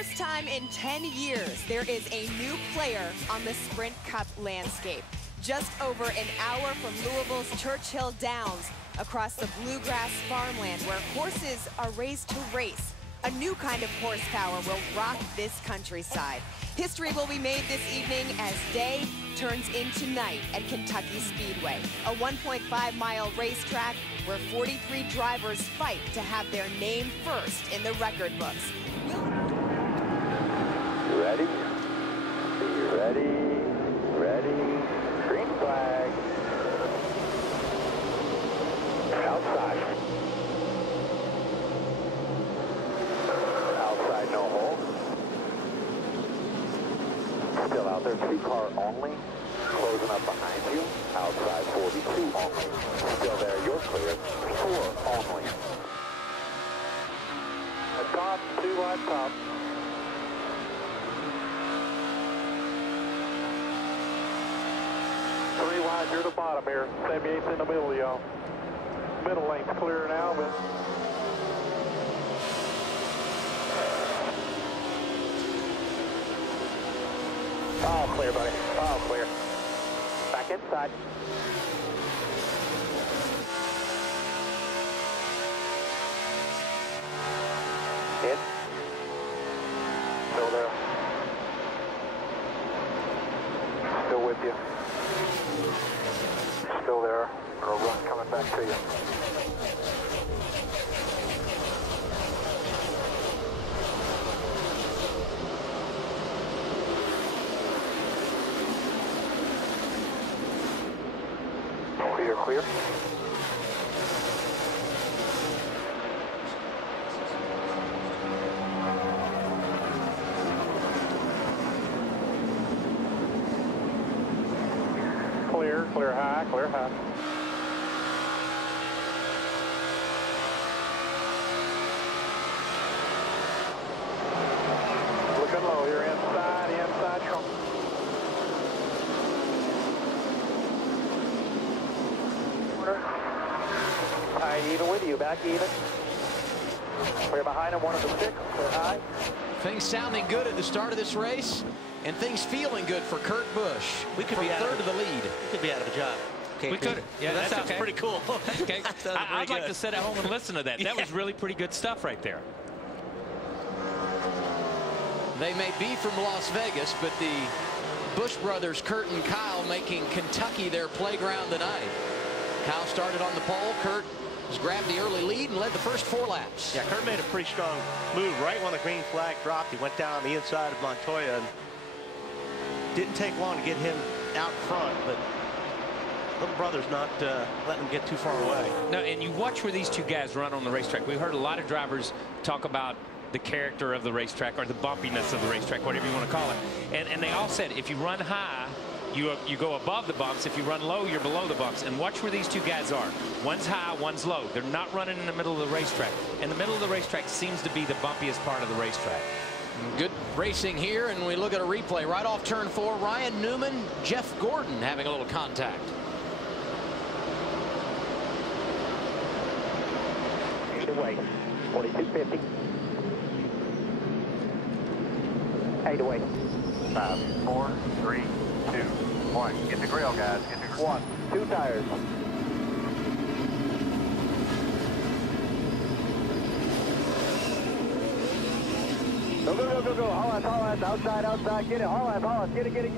first time in 10 years, there is a new player on the Sprint Cup landscape. Just over an hour from Louisville's Churchill Downs, across the bluegrass farmland where horses are raised to race. A new kind of horsepower will rock this countryside. History will be made this evening as day turns into night at Kentucky Speedway, a 1.5-mile racetrack where 43 drivers fight to have their name first in the record books. Ready? Ready? Ready? Green flag. Outside. Outside, no hole. Still out there, 2-car only. Closing up behind you. Outside, 42 only. Still there, you're clear. 4 only. A top, 2 wide top. You're the bottom here. 78's in the middle, y'all. Middle lane's clear now, but... All clear, buddy. All clear. Back inside. In. Still there. Still with you. Still there. Or a run coming back to you. Clear, clear. Clear, clear high, clear high. Looking low, you're inside trunk. High, even with you, back even. We're behind him, 1 of the 6, clear high. Things sounding good at the start of this race, and things feeling good for Kurt Busch. We could be third of the lead. We could be out of a job. We could. Yeah, that sounds okay. pretty cool. Okay. I'd like to sit at home and listen to that. That was really pretty good stuff right there. They may be from Las Vegas, but the Busch brothers, Kurt and Kyle, making Kentucky their playground tonight. Kyle started on the pole. Kurt has grabbed the early lead and led the first 4 laps. Yeah, Kurt made a pretty strong move right when the green flag dropped. He went down on the inside of Montoya and didn't take long to get him out front, but little brother's not letting him get too far away. No, and you watch where these two guys run on the racetrack. We heard a lot of drivers talk about the character of the racetrack or the bumpiness of the racetrack, whatever you want to call it. And they all said if you run high, you go above the bumps. If you run low, you're below the bumps. And watch where these two guys are. One's high, one's low. They're not running in the middle of the racetrack. And the middle of the racetrack seems to be the bumpiest part of the racetrack. Good racing here, and we look at a replay right off turn 4. Ryan Newman, Jeff Gordon having a little contact. Away, 4250. 8 away. 5, 4, 3, 2, 1. Get the grill, guys. Get the grill. 1, 2 tires. Go, go, go, go, go. Haul ass, outside, outside. Get it, haul ass, get it, get it.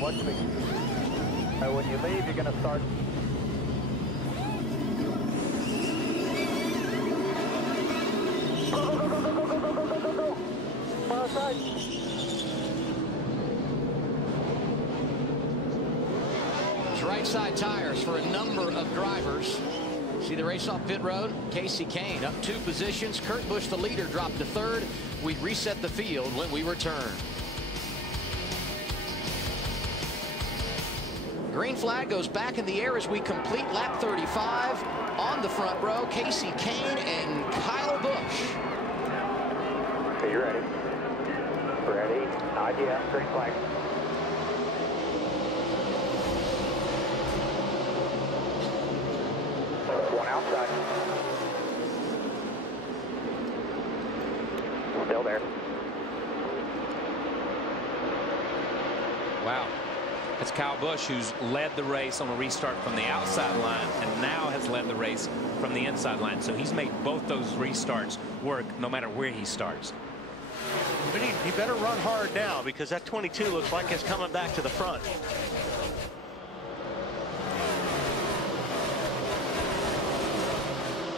Watch me. When you leave, you're going to start. Go, go, go, go, go, go, go, go, go, go, go. Far outside. It's right side tires for a number of drivers. See the race off pit road. Casey Kane up 2 positions. Kurt Busch, the leader, dropped to 3rd. We reset the field when we return. Green flag goes back in the air as we complete lap 35. On the front row, Casey Kane and Kyle Busch. Okay, you ready? Ready. Idea. Green flag. One outside. Still there. Wow. It's Kyle Busch who's led the race on a restart from the outside line and now has led the race from the inside line. So he's made both those restarts work no matter where he starts. But he better run hard now because that 22 looks like it's coming back to the front.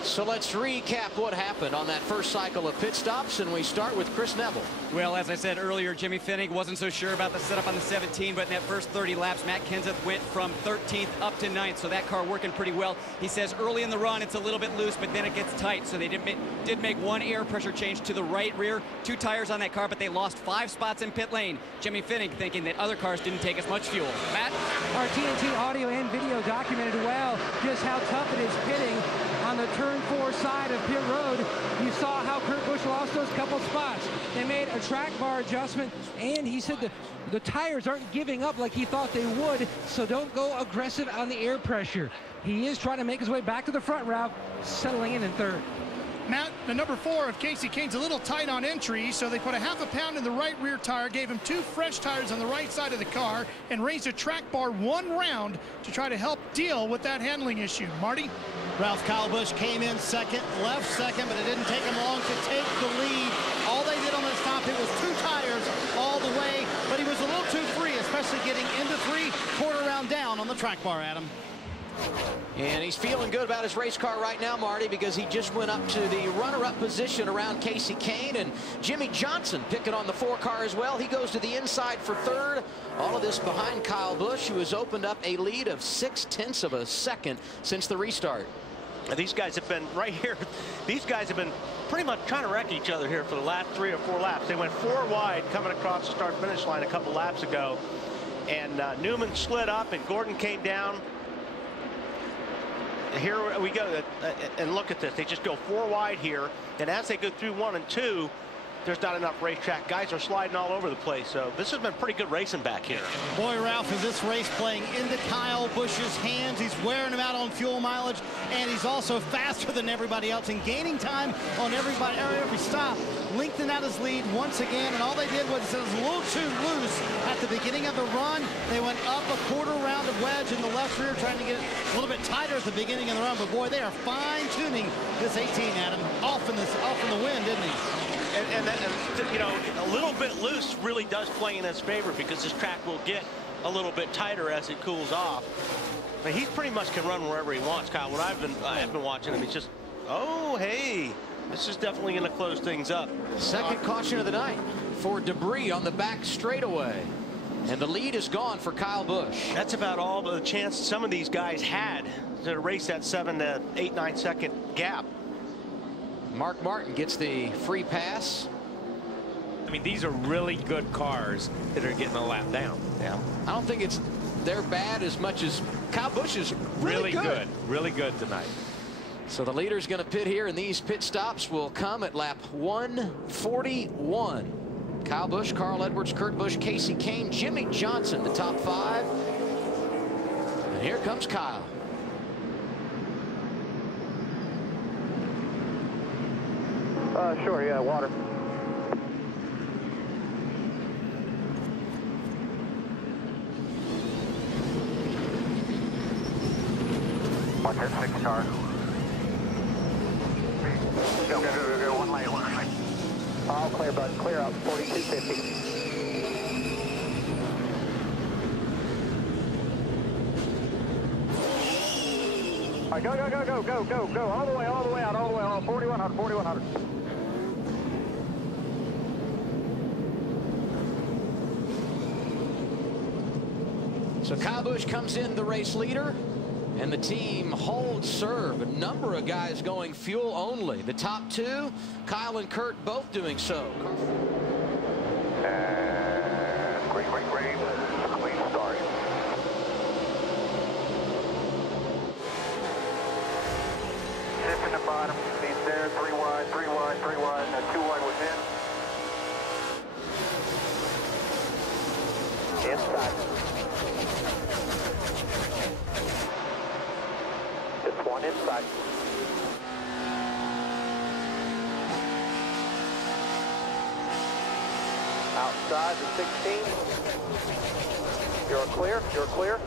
So let's recap what happened on that first cycle of pit stops, and we start with Chris Neville. Well, as I said earlier, Jimmy Finnig wasn't so sure about the setup on the 17, but in that first 30 laps, Matt Kenseth went from 13th up to 9th, so that car working pretty well. He says early in the run, it's a little bit loose, but then it gets tight, so they did make one air pressure change to the right rear, 2 tires on that car, but they lost 5 spots in pit lane. Jimmy Finnig thinking that other cars didn't take as much fuel. Matt? Our TNT audio and video documented well just how tough it is pitting on the turn 4 side of pit road. You saw how Kurt Busch lost those couple spots. They made a track bar adjustment, and he said the tires aren't giving up like he thought they would, so don't go aggressive on the air pressure. He is trying to make his way back to the front, Ralph, settling in 3rd. Matt, the number 4 of Casey Kane's a little tight on entry, so they put a half a pound in the right rear tire, gave him 2 fresh tires on the right side of the car, and raised a track bar 1 round to try to help deal with that handling issue. Marty? Ralph, Kyle Busch came in second, left second, but it didn't take him long to take the lead. All they did on this stop, it was 2 tires all the way, but he was a little too free, especially getting into 3, quarter round down on the track bar, Adam. And he's feeling good about his race car right now, Marty, because he just went up to the runner-up position around Casey Kane, and Jimmy Johnson picking on the 4 car as well. He goes to the inside for 3rd. All of this behind Kyle Busch, who has opened up a lead of 0.6 of a second since the restart. And these guys have been right here. These guys have been pretty much trying to wreck each other here for the last 3 or 4 laps. They went 4 wide coming across the start-finish line a couple laps ago, and Newman slid up and Gordon came down. Here we go, and look at this. They just go 4 wide here, and as they go through 1 and 2, there's not enough racetrack. Guys are sliding all over the place, so this has been pretty good racing back here. Boy, Ralph, is this race playing into Kyle Busch's hands. He's wearing him out on fuel mileage, and he's also faster than everybody else and gaining time on every stop, lengthening out his lead once again, and all they did was it was a little too loose at the beginning of the run. They went up a quarter round of wedge in the left rear, trying to get it a little bit tighter at the beginning of the run, but boy, they are fine-tuning this 18, Adam. Off in the wind, didn't he? And you know, a little bit loose really does play in his favor because this track will get a little bit tighter as it cools off. But he pretty much can run wherever he wants, Kyle. When I've been watching him, he's just, oh, hey, this is definitely going to close things up. Second caution of the night for debris on the back straightaway. And the lead is gone for Kyle Busch. That's about all the chance some of these guys had to race that 7 to 8, 9 second gap. Mark Martin gets the free pass. I mean, these are really good cars that are getting a lap down. Yeah. I don't think they're bad as much as Kyle Busch is really good. Really good tonight. So the leader's going to pit here, and these pit stops will come at lap 141. Kyle Busch, Carl Edwards, Kurt Busch, Casey Kane, Jimmy Johnson, the top 5. And here comes Kyle. Sure, yeah, water. Watch that 6 car. Go, one lane. All clear, bud. Clear out, 4250. All right, go. All the way out, 4100, 4100. So Kyle Busch comes in the race leader, and the team holds serve. A number of guys going fuel only. The top 2, Kyle and Kurt, both doing so. And green. Clean start. Dip in the bottom. He's there. 3 wide. 2 wide within. Inside. Just 1 inside. outside the 16. You're clear. You're clear.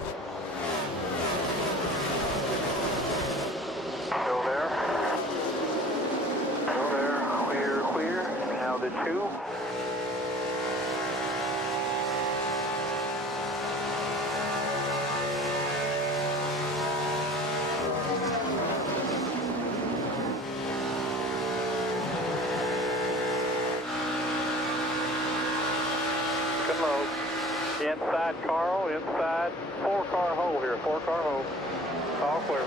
Still there. Still there. Clear, clear. Now the 2. Good low. Inside Carl, inside 4-car hole here, 4-car hole. All clear.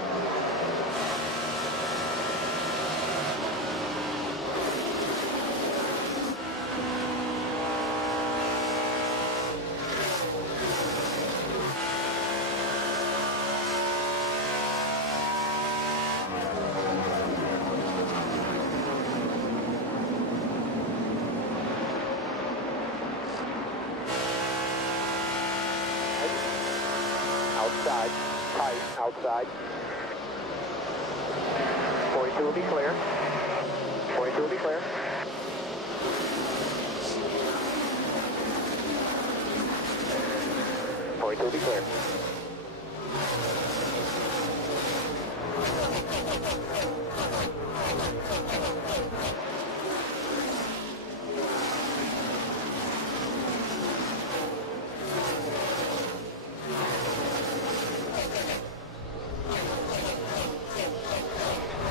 Outside, tight, outside. 42 will be clear. 42 will be clear. Will be clear.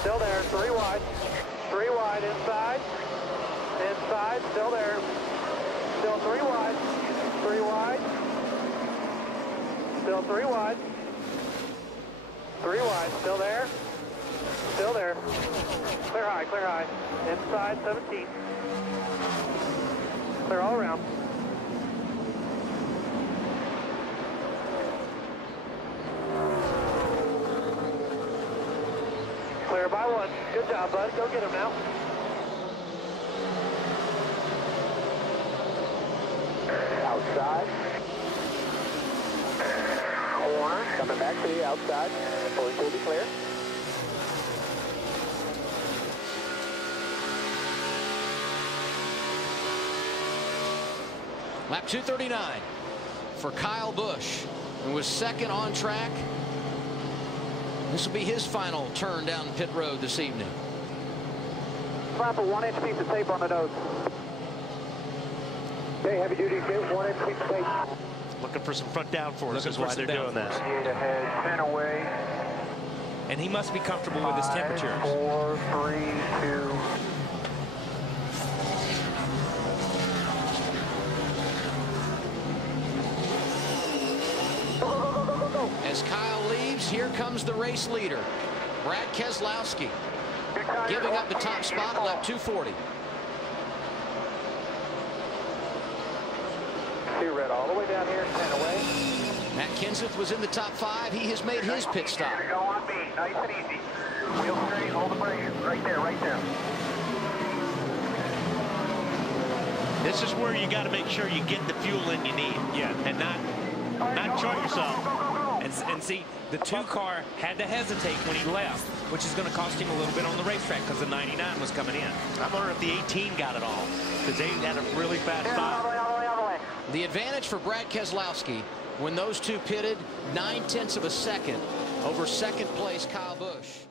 Still there, 3 wide. 3 wide inside. Inside, still there. Still 3 wide. 3 wide. Still 3 wide. 3 wide, still there. Still there. Clear high, clear high. Inside 17. Clear all around. Clear by 1. Good job, bud. Go get him now. Outside. Corner. Coming back to you outside. 42 will be clear. Lap 239 for Kyle Busch, who was second on track. This will be his final turn down pit road this evening. Slap a 1-inch piece of tape on the nose. Okay, heavy duty, 1-inch piece of tape. Looking for some front downforce is why they're doing that. 8 ahead, 10 away. And he must be comfortable with his temperatures. 4, 3, 2. As Kyle leaves, here comes the race leader, Brad Keselowski, giving up the top spot at lap 240. 2 red all the way down here, 10 away. Matt Kenseth was in the top 5. He has made his pit stop. Go on B, nice and easy. Wheel straight, hold the brake, right there, right there. This is where you got to make sure you get the fuel in you need. Yeah. And not short yourself. And see, the 2-car had to hesitate when he left, which is going to cost him a little bit on the racetrack because the 99 was coming in. I'm wondering if the 18 got it all, because they had a really fast stop. The advantage for Brad Keselowski when those two pitted, 9/10 of a second over second place Kyle Busch.